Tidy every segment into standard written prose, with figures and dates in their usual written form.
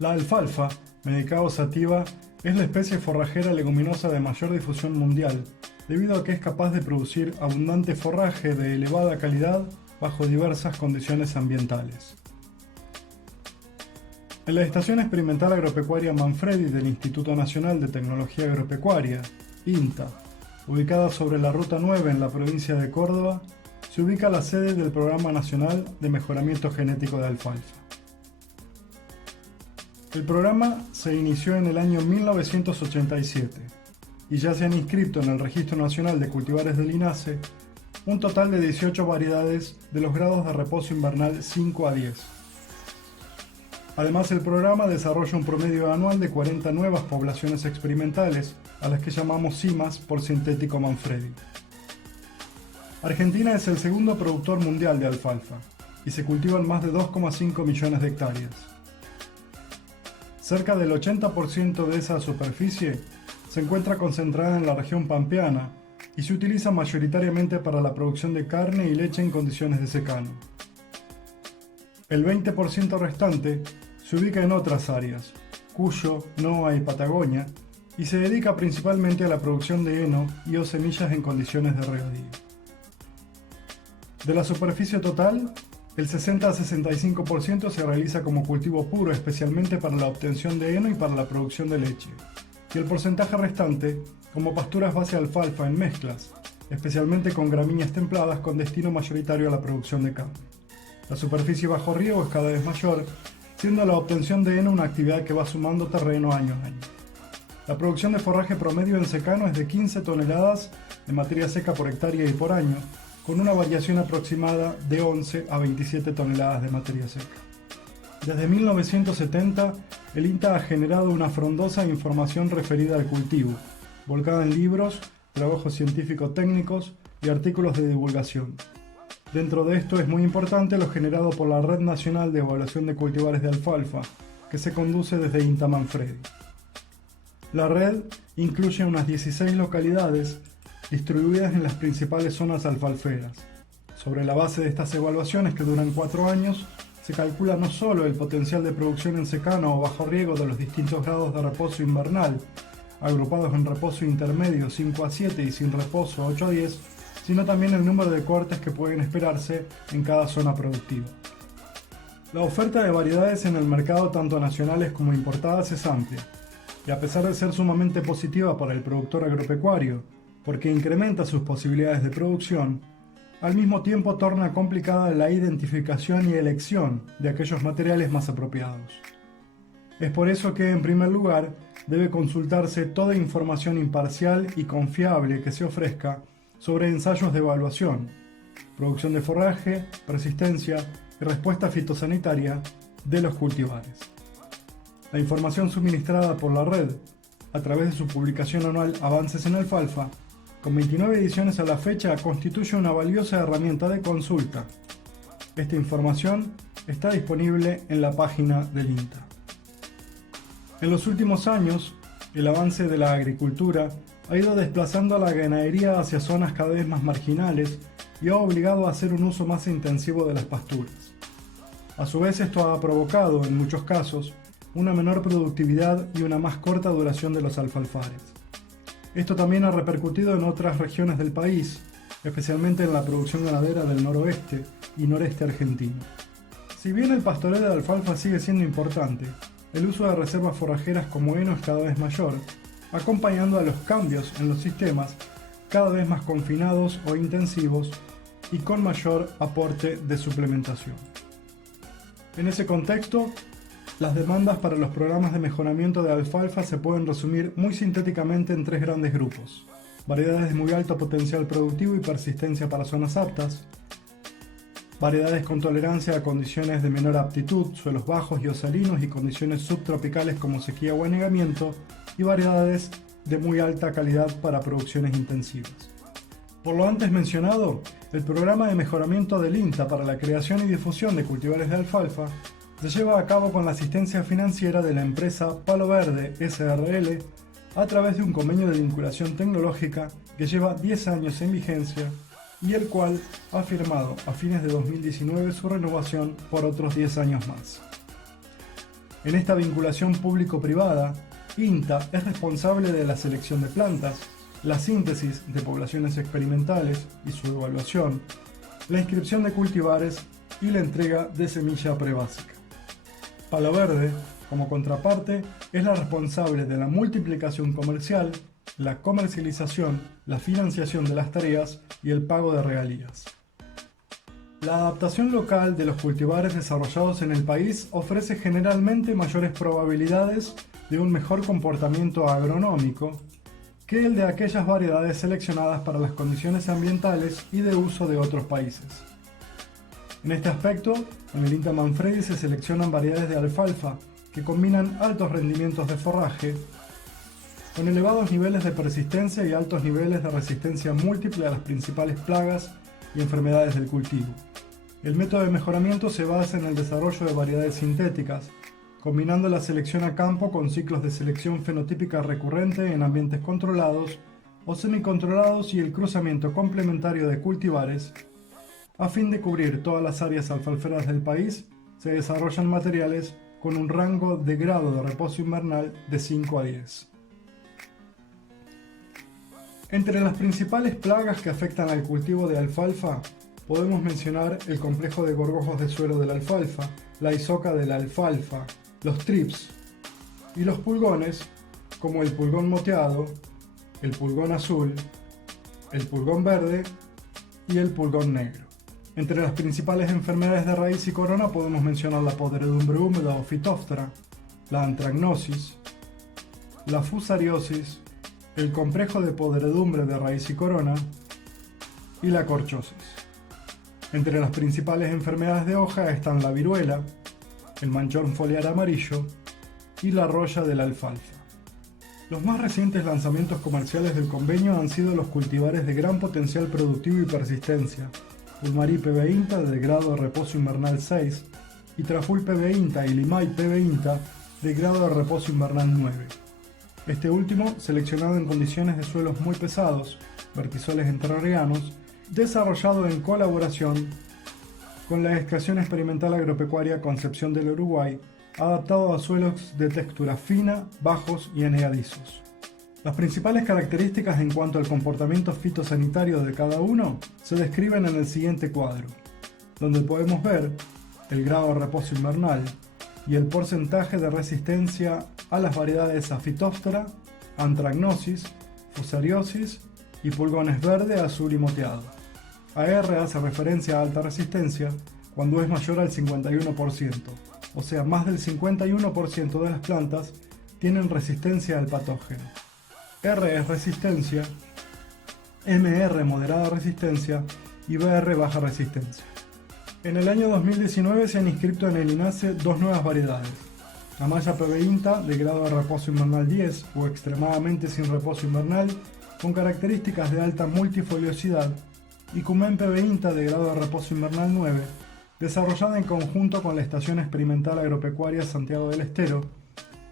La alfalfa, Medicago sativa, es la especie forrajera leguminosa de mayor difusión mundial, debido a que es capaz de producir abundante forraje de elevada calidad bajo diversas condiciones ambientales. En la Estación Experimental Agropecuaria Manfredi del Instituto Nacional de Tecnología Agropecuaria, INTA, ubicada sobre la Ruta 9 en la provincia de Córdoba, se ubica la sede del Programa Nacional de Mejoramiento Genético de Alfalfa. El programa se inició en el año 1987 y ya se han inscrito en el Registro Nacional de Cultivares del INASE un total de 18 variedades de los grados de reposo invernal 5 a 10. Además, el programa desarrolla un promedio anual de 40 nuevas poblaciones experimentales, a las que llamamos cimas por sintético Manfredi. Argentina es el segundo productor mundial de alfalfa y se cultivan más de 2,5 millones de hectáreas. Cerca del 80% de esa superficie se encuentra concentrada en la región pampeana y se utiliza mayoritariamente para la producción de carne y leche en condiciones de secano. El 20% restante se ubica en otras áreas, Cuyo, Noa y Patagonia, y se dedica principalmente a la producción de heno y o semillas en condiciones de regadío. De la superficie total, el 60 a 65% se realiza como cultivo puro, especialmente para la obtención de heno y para la producción de leche, y el porcentaje restante como pasturas base alfalfa en mezclas, especialmente con gramíneas templadas con destino mayoritario a la producción de carne. La superficie bajo riego es cada vez mayor, siendo la obtención de heno una actividad que va sumando terreno año a año. La producción de forraje promedio en secano es de 15 toneladas de materia seca por hectárea y por año, con una variación aproximada de 11 a 27 toneladas de materia seca. Desde 1970, el INTA ha generado una frondosa información referida al cultivo, volcada en libros, trabajos científico-técnicos y artículos de divulgación. Dentro de esto es muy importante lo generado por la Red Nacional de Evaluación de Cultivares de Alfalfa, que se conduce desde INTA Manfredi. La red incluye unas 16 localidades distribuidas en las principales zonas alfalferas. Sobre la base de estas evaluaciones, que duran 4 años, se calcula no solo el potencial de producción en secano o bajo riego de los distintos grados de reposo invernal, agrupados en reposo intermedio 5 a 7 y sin reposo 8 a 10, sino también el número de cortes que pueden esperarse en cada zona productiva. La oferta de variedades en el mercado, tanto nacionales como importadas, es amplia, y a pesar de ser sumamente positiva para el productor agropecuario, porque incrementa sus posibilidades de producción, al mismo tiempo torna complicada la identificación y elección de aquellos materiales más apropiados. Es por eso que, en primer lugar, debe consultarse toda información imparcial y confiable que se ofrezca sobre ensayos de evaluación, producción de forraje, persistencia y respuesta fitosanitaria de los cultivares. La información suministrada por la red, a través de su publicación anual Avances en Alfalfa, con 29 ediciones a la fecha, constituye una valiosa herramienta de consulta. Esta información está disponible en la página del INTA. En los últimos años, el avance de la agricultura ha ido desplazando a la ganadería hacia zonas cada vez más marginales y ha obligado a hacer un uso más intensivo de las pasturas. A su vez, esto ha provocado, en muchos casos, una menor productividad y una más corta duración de los alfalfares. Esto también ha repercutido en otras regiones del país, especialmente en la producción ganadera del noroeste y noreste argentino. Si bien el pastoreo de alfalfa sigue siendo importante, el uso de reservas forrajeras como heno es cada vez mayor, acompañando a los cambios en los sistemas cada vez más confinados o intensivos y con mayor aporte de suplementación. En ese contexto, las demandas para los programas de mejoramiento de alfalfa se pueden resumir muy sintéticamente en 3 grandes grupos: variedades de muy alto potencial productivo y persistencia para zonas aptas, variedades con tolerancia a condiciones de menor aptitud, suelos bajos y osalinos y condiciones subtropicales como sequía o anegamiento, y variedades de muy alta calidad para producciones intensivas. Por lo antes mencionado, el programa de mejoramiento del INTA para la creación y difusión de cultivares de alfalfa se lleva a cabo con la asistencia financiera de la empresa Palo Verde S.r.l. a través de un convenio de vinculación tecnológica que lleva 10 años en vigencia y el cual ha firmado a fines de 2019 su renovación por otros 10 años más. En esta vinculación público-privada, INTA es responsable de la selección de plantas, la síntesis de poblaciones experimentales y su evaluación, la inscripción de cultivares y la entrega de semilla prebásica. Palo Verde, como contraparte, es la responsable de la multiplicación comercial, la comercialización, la financiación de las tareas y el pago de regalías. La adaptación local de los cultivares desarrollados en el país ofrece generalmente mayores probabilidades de un mejor comportamiento agronómico que el de aquellas variedades seleccionadas para las condiciones ambientales y de uso de otros países. En este aspecto, en el INTA Manfredi se seleccionan variedades de alfalfa que combinan altos rendimientos de forraje con elevados niveles de persistencia y altos niveles de resistencia múltiple a las principales plagas y enfermedades del cultivo. El método de mejoramiento se basa en el desarrollo de variedades sintéticas, combinando la selección a campo con ciclos de selección fenotípica recurrente en ambientes controlados o semicontrolados y el cruzamiento complementario de cultivares. A fin de cubrir todas las áreas alfalferas del país, se desarrollan materiales con un rango de grado de reposo invernal de 5 a 10. Entre las principales plagas que afectan al cultivo de alfalfa, podemos mencionar el complejo de gorgojos de suero de la alfalfa, la isoca de la alfalfa, los trips y los pulgones, como el pulgón moteado, el pulgón azul, el pulgón verde y el pulgón negro. Entre las principales enfermedades de raíz y corona podemos mencionar la podredumbre húmeda o Phytophthora, la antragnosis, la fusariosis, el complejo de podredumbre de raíz y corona y la corchosis. Entre las principales enfermedades de hoja están la viruela, el manchón foliar amarillo y la roya de la alfalfa. Los más recientes lanzamientos comerciales del convenio han sido los cultivares de gran potencial productivo y persistencia, Ulmarí PB INTA de grado de reposo invernal 6 y Traful PB INTA y Limay PB INTA de grado de reposo invernal 9. Este último seleccionado en condiciones de suelos muy pesados, vertisoles entrerrianos, desarrollado en colaboración con la Estación Experimental Agropecuaria Concepción del Uruguay, adaptado a suelos de textura fina, bajos y enheadizos. Las principales características en cuanto al comportamiento fitosanitario de cada uno se describen en el siguiente cuadro, donde podemos ver el grado de reposo invernal y el porcentaje de resistencia a las variedades Phytophthora, antragnosis, fusariosis y pulgones verde, azul y moteado. AR hace referencia a alta resistencia cuando es mayor al 51%, o sea, más del 51% de las plantas tienen resistencia al patógeno. R es resistencia, MR moderada resistencia y BR baja resistencia. En el año 2019 se han inscrito en el INASE dos nuevas variedades: Amaya PB INTA de grado de reposo invernal 10 o extremadamente sin reposo invernal con características de alta multifoliosidad y Cumen PB INTA de grado de reposo invernal 9, desarrollada en conjunto con la Estación Experimental Agropecuaria Santiago del Estero,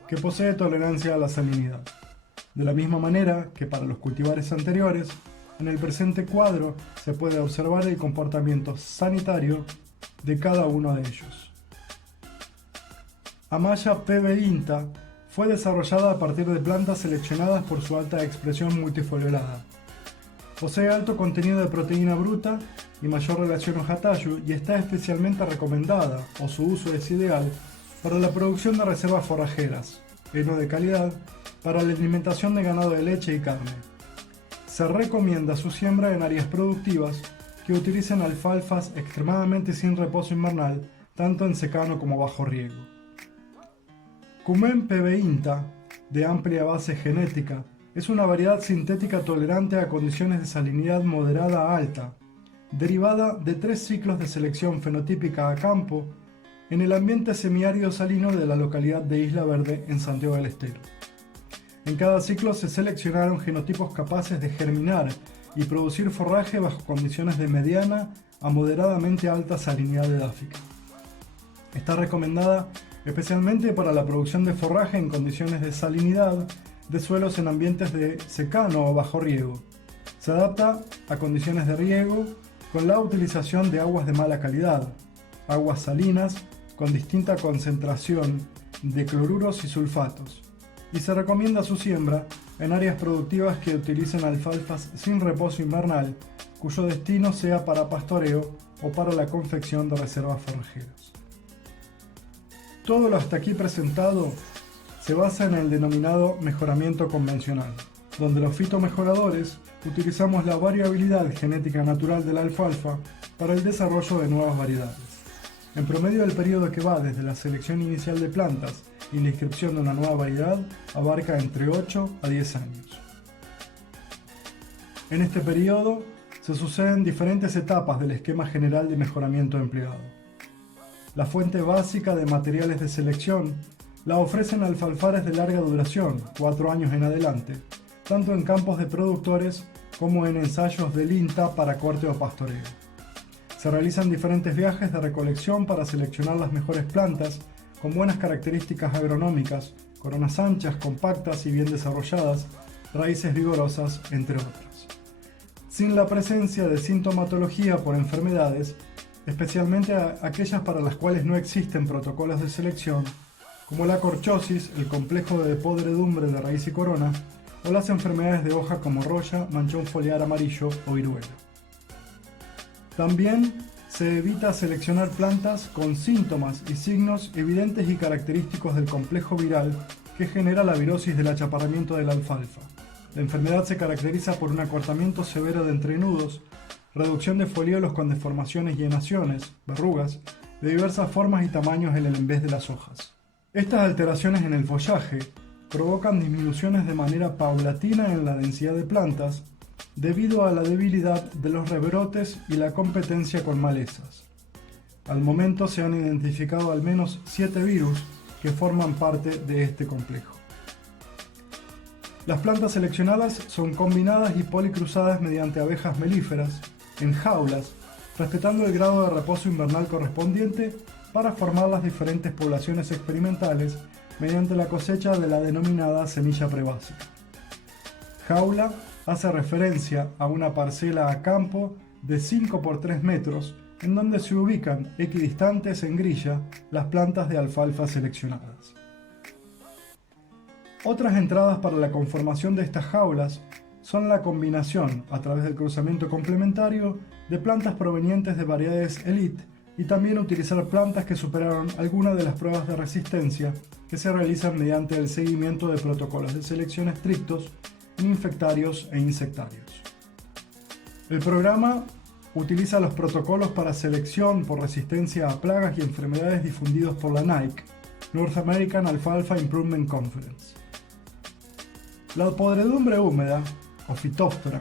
que posee tolerancia a la salinidad. De la misma manera que para los cultivares anteriores, en el presente cuadro se puede observar el comportamiento sanitario de cada uno de ellos. Amaya PB INTA fue desarrollada a partir de plantas seleccionadas por su alta expresión multifoliolada. Posee alto contenido de proteína bruta y mayor relación hoja-tallo y está especialmente recomendada, o su uso es ideal, para la producción de reservas forrajeras, heno de calidad, para la alimentación de ganado de leche y carne. Se recomienda su siembra en áreas productivas que utilicen alfalfas extremadamente sin reposo invernal, tanto en secano como bajo riego. Cumen PB INTA, de amplia base genética, es una variedad sintética tolerante a condiciones de salinidad moderada a alta, derivada de 3 ciclos de selección fenotípica a campo en el ambiente semiárido salino de la localidad de Isla Verde en Santiago del Estero. En cada ciclo se seleccionaron genotipos capaces de germinar y producir forraje bajo condiciones de mediana a moderadamente alta salinidad edáfica. Está recomendada especialmente para la producción de forraje en condiciones de salinidad de suelos en ambientes de secano o bajo riego. Se adapta a condiciones de riego con la utilización de aguas de mala calidad, aguas salinas con distinta concentración de cloruros y sulfatos, y se recomienda su siembra en áreas productivas que utilicen alfalfas sin reposo invernal, cuyo destino sea para pastoreo o para la confección de reservas forrajeras. Todo lo hasta aquí presentado se basa en el denominado mejoramiento convencional, donde los fitomejoradores utilizamos la variabilidad genética natural de la alfalfa para el desarrollo de nuevas variedades. En promedio, el periodo que va desde la selección inicial de plantas y la inscripción de una nueva variedad abarca entre 8 a 10 años. En este periodo se suceden diferentes etapas del esquema general de mejoramiento empleado. La fuente básica de materiales de selección la ofrecen alfalfares de larga duración, 4 años en adelante, tanto en campos de productores como en ensayos del INTA para corte o pastoreo. Se realizan diferentes viajes de recolección para seleccionar las mejores plantas con buenas características agronómicas, coronas anchas, compactas y bien desarrolladas, raíces vigorosas, entre otras. Sin la presencia de sintomatología por enfermedades, especialmente aquellas para las cuales no existen protocolos de selección, como la corchosis, el complejo de podredumbre de raíz y corona, o las enfermedades de hoja como roya, manchón foliar amarillo o viruela. También se evita seleccionar plantas con síntomas y signos evidentes y característicos del complejo viral que genera la virosis del achaparramiento de la alfalfa. La enfermedad se caracteriza por un acortamiento severo de entrenudos, reducción de folíolos con deformaciones y enaciones, verrugas, de diversas formas y tamaños en el envés de las hojas. Estas alteraciones en el follaje provocan disminuciones de manera paulatina en la densidad de plantas debido a la debilidad de los rebrotes y la competencia con malezas. Al momento se han identificado al menos 7 virus que forman parte de este complejo. Las plantas seleccionadas son combinadas y policruzadas mediante abejas melíferas, en jaulas, respetando el grado de reposo invernal correspondiente para formar las diferentes poblaciones experimentales mediante la cosecha de la denominada semilla prebásica. Jaula hace referencia a una parcela a campo de 5 por 3 metros en donde se ubican equidistantes en grilla las plantas de alfalfa seleccionadas. Otras entradas para la conformación de estas jaulas son la combinación, a través del cruzamiento complementario, de plantas provenientes de variedades elite y también utilizar plantas que superaron alguna de las pruebas de resistencia que se realizan mediante el seguimiento de protocolos de selección estrictos en infectarios e insectarios. El programa utiliza los protocolos para selección por resistencia a plagas y enfermedades difundidos por la NAIC, North American Alfalfa Improvement Conference. La podredumbre húmeda, o Phytophthora,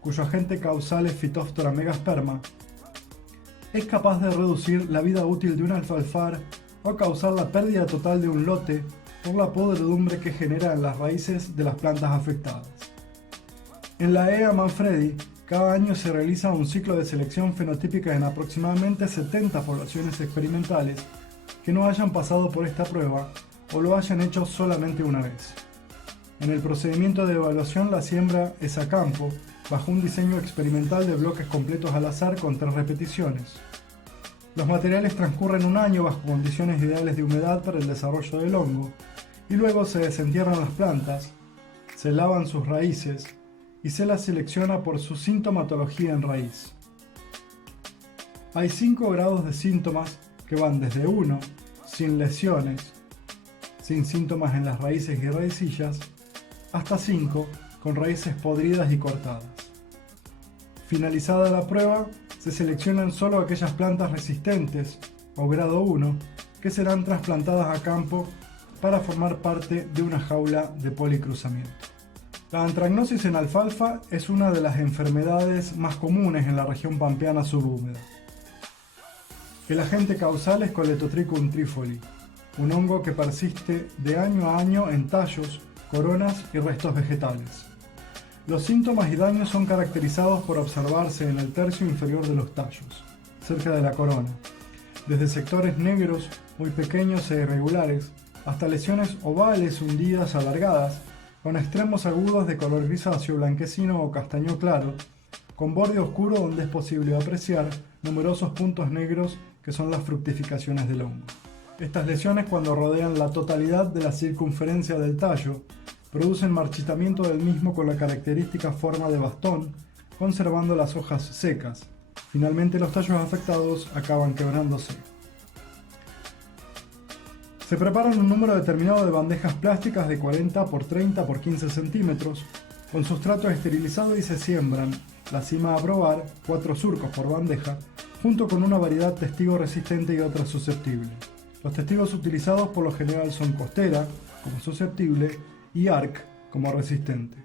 cuyo agente causal es Phytophthora megasperma, es capaz de reducir la vida útil de un alfalfar o causar la pérdida total de un lote por la podredumbre que genera en las raíces de las plantas afectadas. En la EA Manfredi, cada año se realiza un ciclo de selección fenotípica en aproximadamente 70 poblaciones experimentales que no hayan pasado por esta prueba o lo hayan hecho solamente una vez. En el procedimiento de evaluación, la siembra es a campo, bajo un diseño experimental de bloques completos al azar con 3 repeticiones. Los materiales transcurren un año bajo condiciones ideales de humedad para el desarrollo del hongo, y luego se desentierran las plantas, se lavan sus raíces y se las selecciona por su sintomatología en raíz. Hay 5 grados de síntomas que van desde 1, sin lesiones, sin síntomas en las raíces y raicillas, hasta 5, con raíces podridas y cortadas. Finalizada la prueba, se seleccionan solo aquellas plantas resistentes, o grado 1, que serán trasplantadas a campo para formar parte de una jaula de policruzamiento. La antragnosis en alfalfa es una de las enfermedades más comunes en la región pampeana subhúmeda. El agente causal es Colletotrichum trifoli, un hongo que persiste de año a año en tallos, coronas y restos vegetales. Los síntomas y daños son caracterizados por observarse en el tercio inferior de los tallos, cerca de la corona, desde sectores negros muy pequeños e irregulares, hasta lesiones ovales hundidas alargadas, con extremos agudos de color grisáceo, blanquecino o castaño claro, con borde oscuro donde es posible apreciar numerosos puntos negros que son las fructificaciones del hongo. Estas lesiones, cuando rodean la totalidad de la circunferencia del tallo, producen marchitamiento del mismo con la característica forma de bastón, conservando las hojas secas. Finalmente, los tallos afectados acaban quebrándose. Se preparan un número determinado de bandejas plásticas de 40 por 30 por 15 centímetros, con sustrato esterilizado, y se siembran, la cima a probar, 4 surcos por bandeja, junto con una variedad testigo resistente y otra susceptible. Los testigos utilizados por lo general son costera, como susceptible, y arc, como resistente.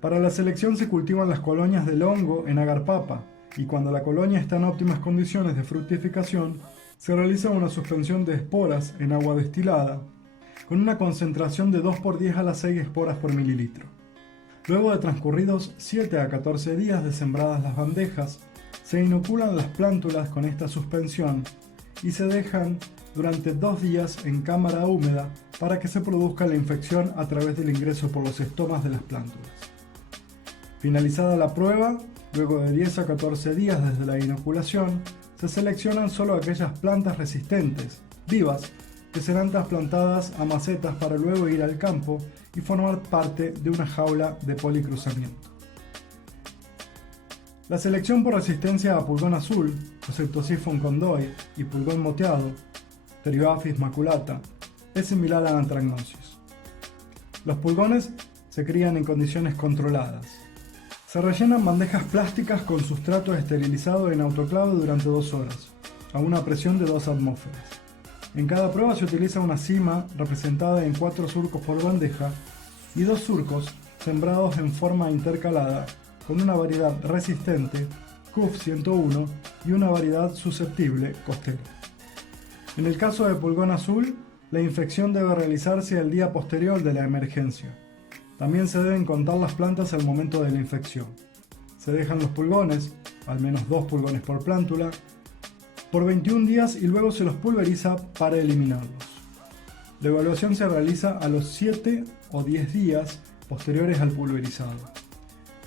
Para la selección se cultivan las colonias del hongo en agar papa, y cuando la colonia está en óptimas condiciones de fructificación, se realiza una suspensión de esporas en agua destilada, con una concentración de 2 por 10 a las 6 esporas por mililitro. Luego de transcurridos 7 a 14 días de sembradas las bandejas, se inoculan las plántulas con esta suspensión y se dejan durante 2 días en cámara húmeda para que se produzca la infección a través del ingreso por los estomas de las plántulas. Finalizada la prueba, luego de 10 a 14 días desde la inoculación, se seleccionan solo aquellas plantas resistentes, vivas, que serán trasplantadas a macetas para luego ir al campo y formar parte de una jaula de policruzamiento. La selección por resistencia a pulgón azul, Cosectosiphon condoi, y pulgón moteado, Pterioaphis maculata, es similar a la antragnosis. Los pulgones se crían en condiciones controladas. Se rellenan bandejas plásticas con sustrato esterilizado en autoclave durante 2 horas, a una presión de 2 atmósferas. En cada prueba se utiliza una cima representada en 4 surcos por bandeja y 2 surcos sembrados en forma intercalada con una variedad resistente, CUF 101, y una variedad susceptible, costera. En el caso de pulgón azul, la infección debe realizarse el día posterior de la emergencia. También se deben contar las plantas al momento de la infección. Se dejan los pulgones, al menos 2 pulgones por plántula, por 21 días y luego se los pulveriza para eliminarlos. La evaluación se realiza a los 7 o 10 días posteriores al pulverizado.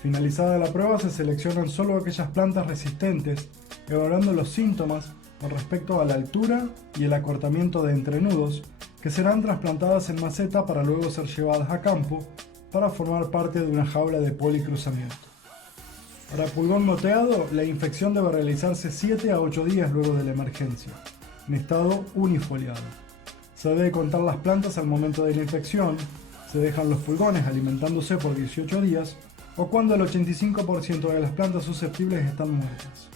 Finalizada la prueba, se seleccionan solo aquellas plantas resistentes, evaluando los síntomas con respecto a la altura y el acortamiento de entrenudos, que serán trasplantadas en maceta para luego ser llevadas a campo para formar parte de una jaula de policruzamiento. Para pulgón moteado, la infección debe realizarse 7 a 8 días luego de la emergencia, en estado unifoliado. Se debe contar las plantas al momento de la infección, se dejan los pulgones alimentándose por 18 días o cuando el 85% de las plantas susceptibles están muertas.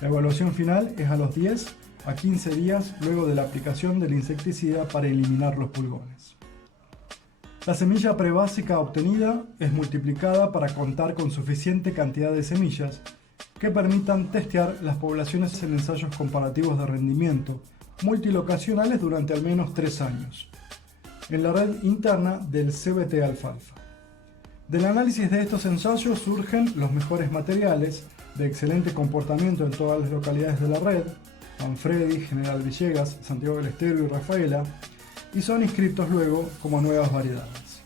La evaluación final es a los 10 a 15 días luego de la aplicación del insecticida para eliminar los pulgones. La semilla prebásica obtenida es multiplicada para contar con suficiente cantidad de semillas que permitan testear las poblaciones en ensayos comparativos de rendimiento multilocacionales durante al menos 3 años, en la red interna del CBT alfalfa. Del análisis de estos ensayos surgen los mejores materiales de excelente comportamiento en todas las localidades de la red, Manfredi, General Villegas, Santiago del Estero y Rafaela, y son inscritos luego como nuevas variedades.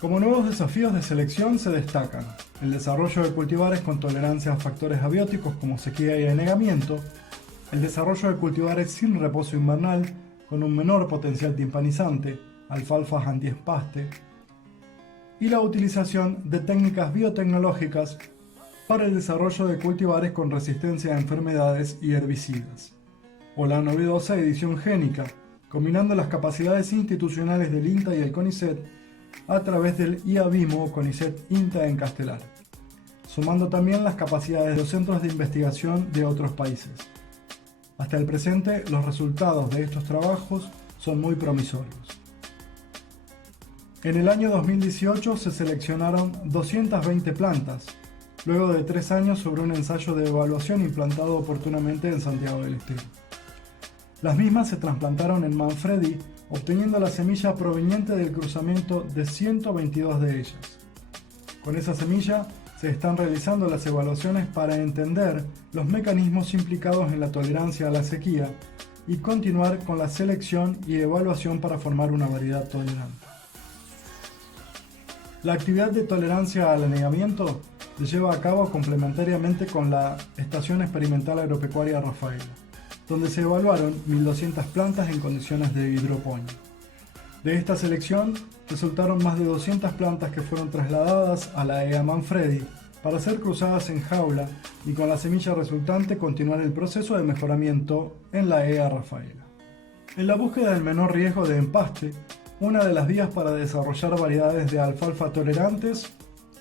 Como nuevos desafíos de selección se destacan el desarrollo de cultivares con tolerancia a factores abióticos como sequía y anegamiento, el desarrollo de cultivares sin reposo invernal con un menor potencial timpanizante, alfalfas antiespaste, y la utilización de técnicas biotecnológicas para el desarrollo de cultivares con resistencia a enfermedades y herbicidas, o la novedosa edición génica, combinando las capacidades institucionales del INTA y el CONICET a través del IABIMO CONICET INTA en Castelar, sumando también las capacidades de los centros de investigación de otros países. Hasta el presente, los resultados de estos trabajos son muy promisorios. En el año 2018 se seleccionaron 220 plantas, luego de 3 años sobre un ensayo de evaluación implantado oportunamente en Santiago del Estero. Las mismas se trasplantaron en Manfredi, obteniendo la semilla proveniente del cruzamiento de 122 de ellas. Con esa semilla se están realizando las evaluaciones para entender los mecanismos implicados en la tolerancia a la sequía y continuar con la selección y evaluación para formar una variedad tolerante. La actividad de tolerancia al anegamiento se lleva a cabo complementariamente con la Estación Experimental Agropecuaria Rafaela. donde se evaluaron 1.200 plantas en condiciones de hidroponía. De esta selección resultaron más de 200 plantas que fueron trasladadas a la EA Manfredi para ser cruzadas en jaula y con la semilla resultante continuar el proceso de mejoramiento en la EA Rafaela. En la búsqueda del menor riesgo de empaste, una de las vías para desarrollar variedades de alfalfa tolerantes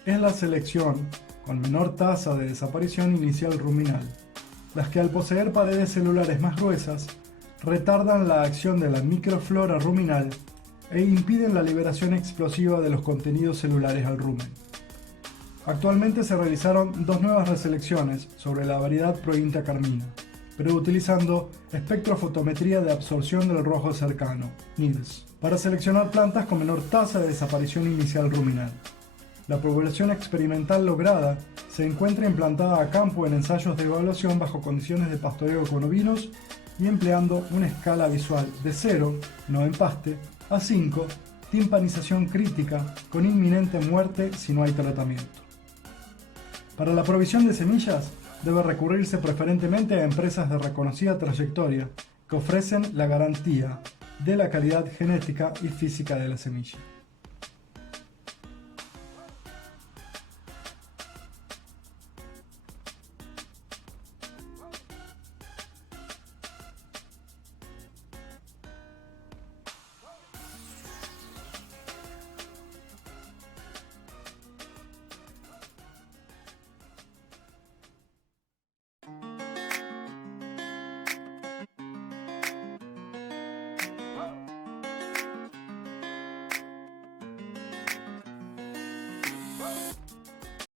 es la selección con menor tasa de desaparición inicial ruminal, las que al poseer paredes celulares más gruesas retardan la acción de la microflora ruminal e impiden la liberación explosiva de los contenidos celulares al rumen. Actualmente se realizaron 2 nuevas reselecciones sobre la variedad Prointa carmina, pero utilizando espectrofotometría de absorción del rojo cercano, NIRS, para seleccionar plantas con menor tasa de desaparición inicial ruminal. La población experimental lograda se encuentra implantada a campo en ensayos de evaluación bajo condiciones de pastoreo con ovinos y empleando una escala visual de 0, no empaste, a 5, timpanización crítica con inminente muerte si no hay tratamiento. Para la provisión de semillas debe recurrirse preferentemente a empresas de reconocida trayectoria que ofrecen la garantía de la calidad genética y física de la semilla.